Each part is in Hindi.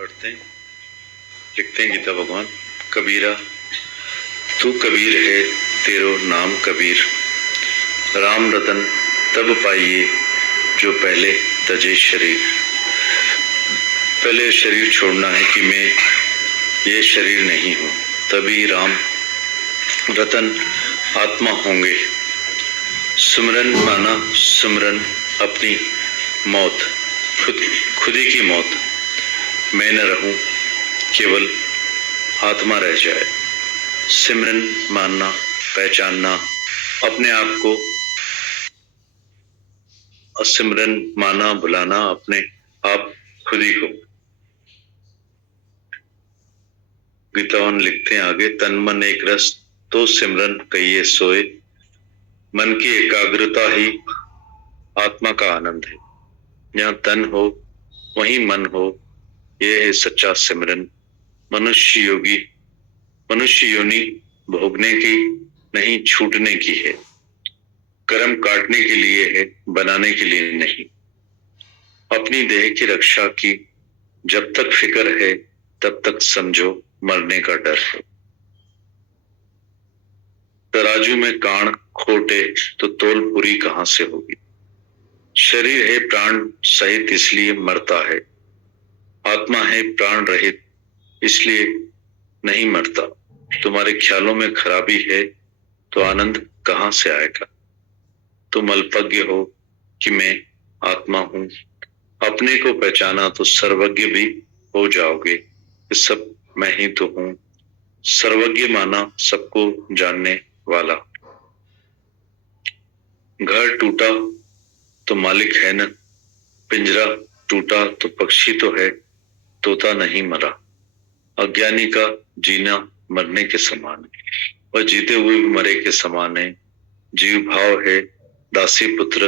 पढ़ते हैं, लिखते हैं गीता भगवान। कबीरा तू कबीर है तेरो नाम कबीर, राम रतन तब पाइए जो पहले तजे शरीर। पहले शरीर छोड़ना है कि मैं ये शरीर नहीं हूँ, तभी राम रतन आत्मा होंगे। सुमरन माना सुमरन अपनी मौत, खुदी की मौत, मैं न रहूं केवल आत्मा रह जाए। सिमरन मानना, पहचानना अपने आप को, सिमरन माना बुलाना अपने आप खुदी को। गीतावन लिखते हैं आगे, तन मन एक रस तो सिमरन कहिए सोए, मन की एकाग्रता ही आत्मा का आनंद है। जहाँ तन हो वहीं मन हो, यह है सच्चा सिमरन। मनुष्य योनि भोगने की नहीं, छूटने की है। कर्म काटने के लिए है, बनाने के लिए नहीं। अपनी देह की रक्षा की जब तक फिक्र है, तब तक समझो मरने का डर है। तराजू में कान खोटे तो तोल पूरी कहां से होगी। शरीर है प्राण सहित इसलिए मरता है, आत्मा है प्राण रहित इसलिए नहीं मरता। तुम्हारे ख्यालों में खराबी है तो आनंद कहां से आएगा। तुम अल्पज्ञ हो कि मैं आत्मा हूं, अपने को पहचाना तो सर्वज्ञ भी हो जाओगे। इस सब मैं ही तो हूं, सर्वज्ञ माना सबको जानने वाला। घर टूटा तो मालिक है न, पिंजरा टूटा तो पक्षी तो है, तोता नहीं मरा। अज्ञानी का जीना मरने के समान है, और जीते हुए भी मरे के समान है। जीव भाव है दासी पुत्र,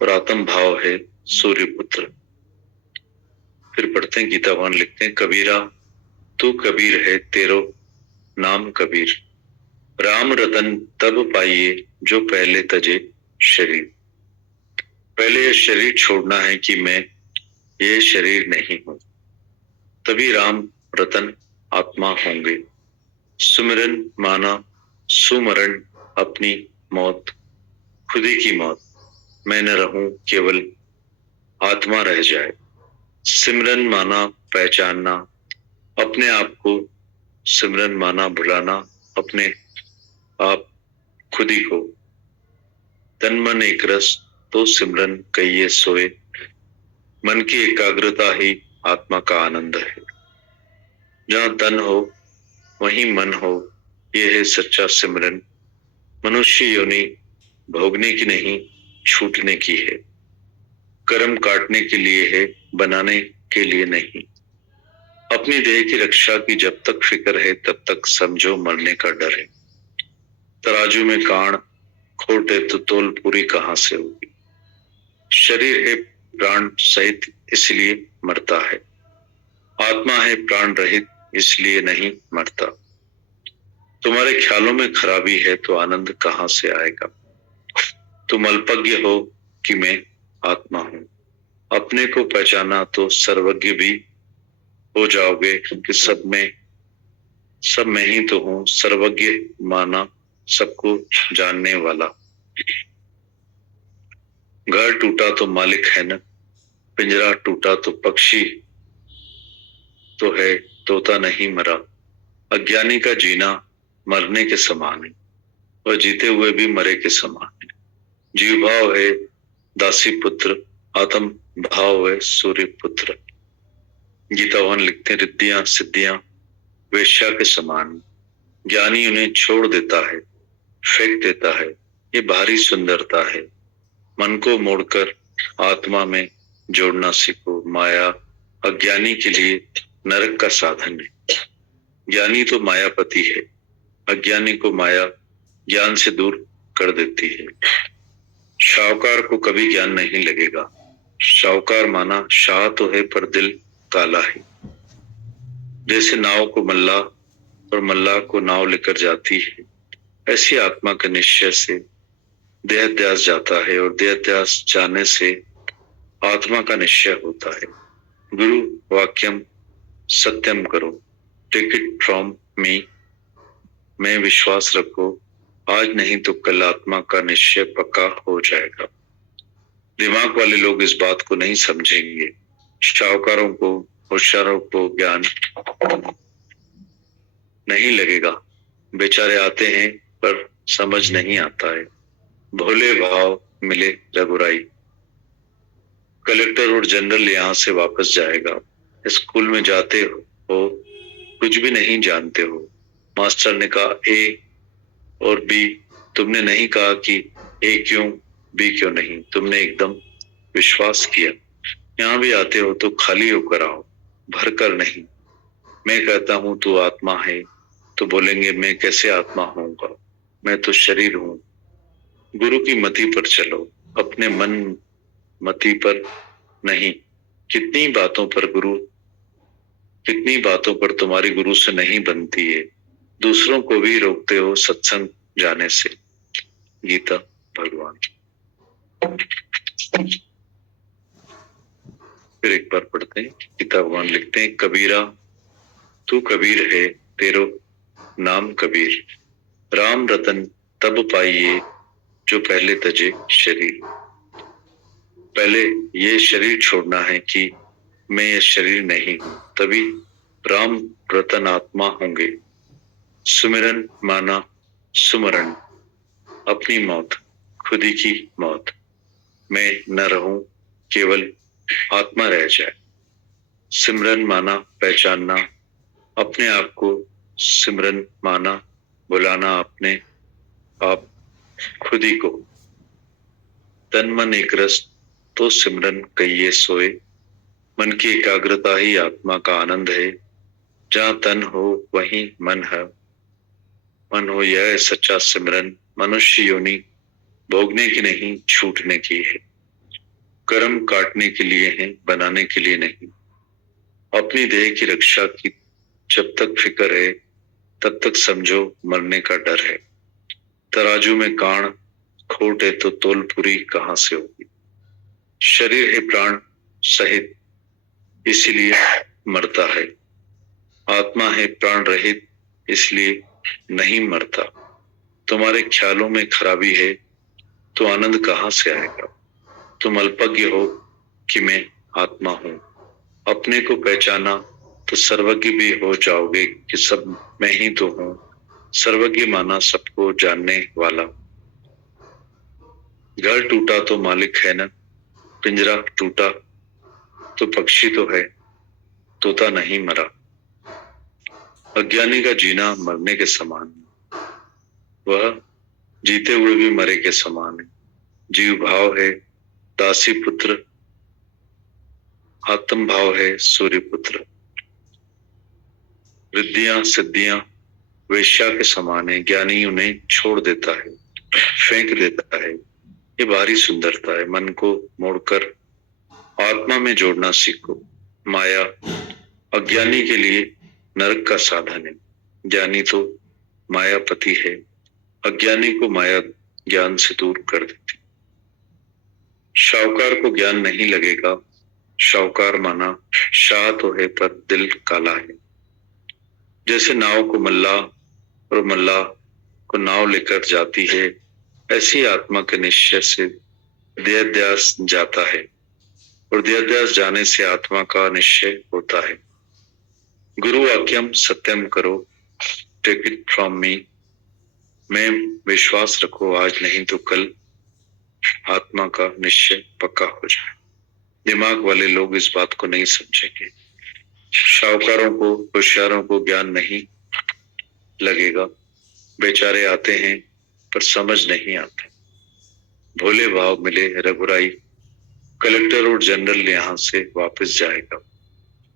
और आत्म भाव है सूर्य पुत्र। फिर पढ़ते हैं गीता भगवान लिखते हैं, कबीरा तू कबीर है तेरो नाम कबीर, राम रतन तब पाइए जो पहले तजे शरीर। पहले यह शरीर छोड़ना है कि मैं ये शरीर नहीं हूं, तभी राम रतन आत्मा होंगे। सुमिरन माना सुमरण अपनी मौत, खुदी की मौत, मैं न रहूं केवल आत्मा रह जाए। सिमरन माना पहचानना अपने आप को, सिमरन माना भुलाना अपने आप खुदी को। तन मन एक रस तो सिमरन कहिए सोए, मन की एकाग्रता ही आत्मा का आनंद है। जहाँ तन हो वहीं मन हो, यह है सच्चा सिमरन। मनुष्य योनि भोगने की नहीं, छूटने की है। कर्म काटने के लिए है, बनाने के लिए नहीं। अपनी देह की रक्षा की जब तक फिक्र है, तब तक समझो मरने का डर है। तराजू में कान खोटे तो तोल पूरी कहां से होगी। शरीर है प्राण सहित इसलिए मरता है, आत्मा है प्राण रहित इसलिए नहीं मरता। तुम्हारे ख्यालों में खराबी है तो आनंद कहां से आएगा। तुम अल्पज्ञ हो कि मैं आत्मा हूं, अपने को पहचाना तो सर्वज्ञ भी हो जाओगे। कि सब मैं ही तो हूं, सर्वज्ञ माना सबको जानने वाला। घर टूटा तो मालिक है न, पिंजरा टूटा तो पक्षी तो है, तोता नहीं मरा। अज्ञानी का जीना मरने के समान है, और जीते हुए भी मरे के समान है। जीव भाव है दासी पुत्र, आत्म भाव है सूर्य पुत्र। गीतावन लिखते हैं, रिद्धियां सिद्धियां वेश्या के समान, ज्ञानी उन्हें छोड़ देता है, फेंक देता है। ये भारी सुंदरता है। मन को मोड़कर आत्मा में जोड़ना सीखो। माया अज्ञानी के लिए नरक का साधन है। ज्ञानी तो मायापति है, अज्ञानी को माया ज्ञान से दूर कर देती है। शाहूकार को कभी ज्ञान नहीं लगेगा। शाहूकार माना शाह तो है पर दिल काला है। जैसे नाव को मल्लाह और मल्लाह को नाव लेकर जाती है, ऐसी आत्मा के निश्चय से देहाध्यास जाता है, और देहाध्यास जाने से आत्मा का निश्चय होता है। गुरु वाक्यम सत्यम करो, टेक इट फ्रॉम मी, मैं विश्वास रखो, आज नहीं तो कल आत्मा का निश्चय पक्का हो जाएगा। दिमाग वाले लोग इस बात को नहीं समझेंगे। शाहूकारों को, होशियारों को ज्ञान नहीं लगेगा। बेचारे आते हैं पर समझ नहीं आता है। भोले भाव मिले रघुराई। कलेक्टर और जनरल यहाँ से वापस जाएगा। स्कूल में जाते हो, कुछ भी नहीं जानते हो। मास्टर ने कहा ए और बी, तुमने नहीं कहा कि ए क्यों बी क्यों नहीं, तुमने एकदम विश्वास किया। यहाँ भी आते हो तो खाली होकर आओ, भर कर नहीं। मैं कहता हूँ तू आत्मा है तो बोलेंगे मैं कैसे आत्मा होऊंगा, मैं तो शरीर हूँ। गुरु की मति पर चलो, अपने मन मति पर नहीं। कितनी बातों पर तुम्हारी गुरु से नहीं बनती है। दूसरों को भी रोकते हो सत्संग जाने से। गीता भगवान। फिर एक बार पढ़ते हैं। गीता भगवान लिखते हैं, कबीरा तू कबीर है, तेरो नाम कबीर। राम रतन तब पाइए जो पहले तजे शरीर। पहले ये शरीर छोड़ना है कि मैं ये शरीर नहीं हूं, तभी राम रतन आत्मा होंगे। सुमिरन माना सुमरण, अपनी मौत, खुद ही की मौत। मैं न रहूं, केवल आत्मा रह जाए। सिमरन माना पहचानना, अपने आप को सिमरन माना बुलाना, अपने आप खुद ही को। तन मन एक रस तो सिमरन कहिए सोए। मन की एकाग्रता ही आत्मा का आनंद है। जहाँ तन हो वहीं मन है। मन हो यह सच्चा सिमरन। मनुष्य योनि भोगने की नहीं, छूटने की है। कर्म काटने के लिए है, बनाने के लिए नहीं। अपनी देह की रक्षा की जब तक फिक्र है, तब तक समझो मरने का डर है। तराजू में कान खोट है तो तोल पूरी कहां से होगी। शरीर है प्राण सहित, इसीलिए मरता है। आत्मा है प्राण रहित, इसलिए नहीं मरता। तुम्हारे ख्यालों में खराबी है तो आनंद कहां से आएगा। तुम अल्पज्ञ हो कि मैं आत्मा हूं। अपने को पहचाना तो सर्वज्ञ भी हो जाओगे कि सब मैं ही तो हूं। सर्वज्ञ माना सबको जानने वाला। घर टूटा तो मालिक है न, पिंजरा टूटा तो पक्षी तो है, तोता नहीं मरा। अज्ञानी का जीना मरने के समान, वह जीते हुए भी मरे के समान है। जीव भाव है दासी पुत्र, आत्म भाव है सूर्य पुत्र। रिद्धियां सिद्धियां वेश्या के समान है। ज्ञानी उन्हें छोड़ देता है, फेंक देता है। ये बाहरी सुंदरता है। मन को मोड़कर आत्मा में जोड़ना सीखो। माया अज्ञानी के लिए नरक का साधन है। ज्ञानी तो मायापति है। अज्ञानी को माया ज्ञान से दूर कर देती। शाहूकार को ज्ञान नहीं लगेगा। शाहूकार माना शाह तो है पर दिल काला है। जैसे नाव को मल्लाह और मल्लाह को नाव लेकर जाती है, ऐसी आत्मा के निश्चय से देहध्यास जाता है और देहध्यास जाने से आत्मा का निश्चय होता है। गुरु वाक्यम सत्यम करो, टेक इट फ्रॉम मी, मैं विश्वास रखो, आज नहीं तो कल आत्मा का निश्चय पक्का हो जाए। दिमाग वाले लोग इस बात को नहीं समझेंगे। शाहूकारों को, होशियारों को ज्ञान नहीं लगेगा। बेचारे आते हैं पर समझ नहीं आते। भोले भाव मिले रघुराई। कलेक्टर और जनरल यहाँ से वापस जाएगा।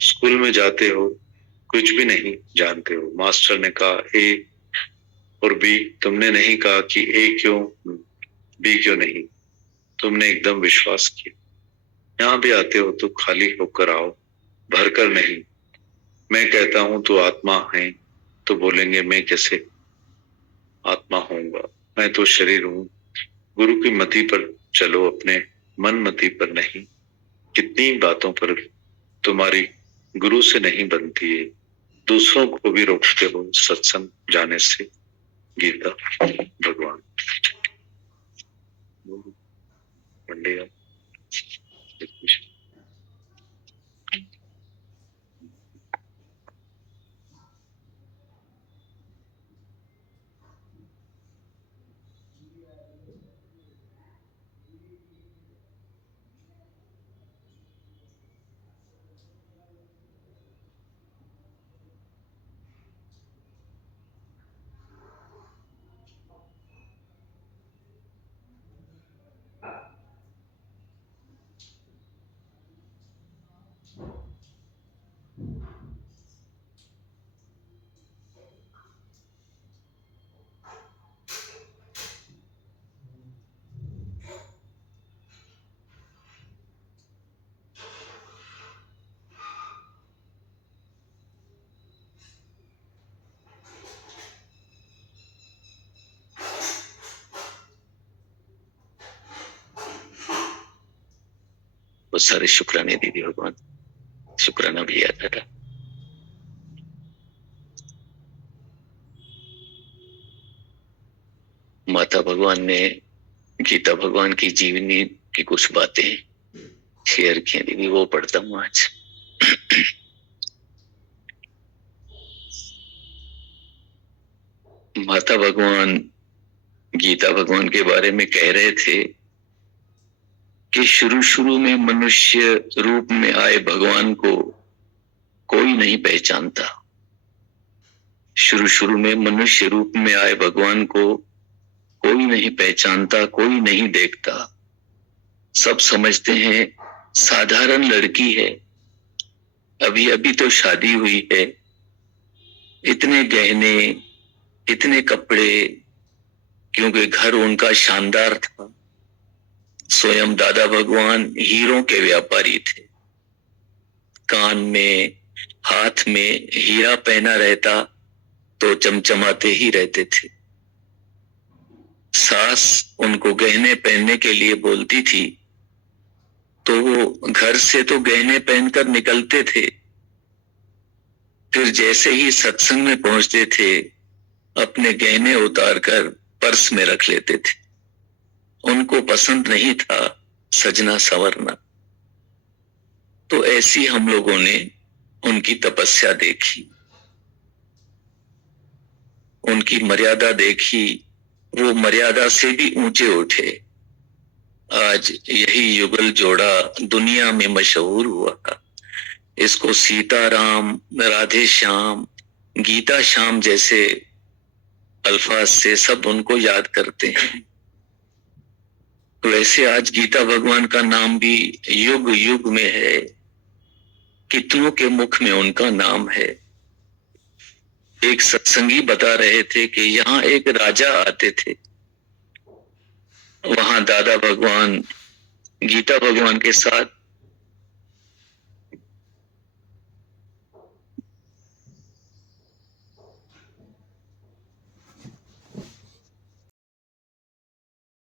स्कूल में जाते हो, कुछ भी नहीं जानते हो। मास्टर ने कहा ए और बी, तुमने नहीं कहा कि ए क्यों बी क्यों नहीं, तुमने एकदम विश्वास किया। यहाँ भी आते हो तो खाली होकर आओ, भरकर नहीं। मैं कहता हूं तो आत्मा है तो बोलेंगे मैं कैसे आत्मा होऊंगा, मैं तो शरीर हूं। गुरु की मति पर चलो, अपने मन मति पर नहीं। कितनी बातों पर तुम्हारी गुरु से नहीं बनती है, दूसरों को भी रोकते हो सत्संग जाने से। गीता भगवान पंडिया बहुत सारे शुक्राने दीदी भगवान, शुक्राना भी आता था। माता भगवान ने गीता भगवान की जीवनी की कुछ बातें शेयर की दीदी, वो पढ़ता हूँ आज। माता भगवान गीता भगवान के बारे में कह रहे थे कि शुरू शुरू में मनुष्य रूप में आए भगवान को कोई नहीं पहचानता। शुरू शुरू में मनुष्य रूप में आए भगवान को कोई नहीं पहचानता, कोई नहीं देखता। सब समझते हैं साधारण लड़की है, अभी अभी तो शादी हुई है। इतने गहने, इतने कपड़े, क्योंकि घर उनका शानदार था। स्वयं दादा भगवान हीरों के व्यापारी थे। कान में, हाथ में हीरा पहना रहता तो चमचमाते ही रहते थे। सास उनको गहने पहनने के लिए बोलती थी तो वो घर से तो गहने पहनकर निकलते थे, फिर जैसे ही सत्संग में पहुंचते थे अपने गहने उतारकर पर्स में रख लेते थे। उनको पसंद नहीं था सजना संवरना। तो ऐसी हम लोगों ने उनकी तपस्या देखी, उनकी मर्यादा देखी, वो मर्यादा से भी ऊंचे उठे। आज यही युगल जोड़ा दुनिया में मशहूर हुआ। इसको सीताराम, राधे श्याम, गीता श्याम जैसे अल्फाज से सब उनको याद करते हैं। वैसे आज गीता भगवान का नाम भी युग युग में है, कितनों के मुख में उनका नाम है। एक सत्संगी बता रहे थे कि यहाँ एक राजा आते थे, वहां दादा भगवान गीता भगवान के साथ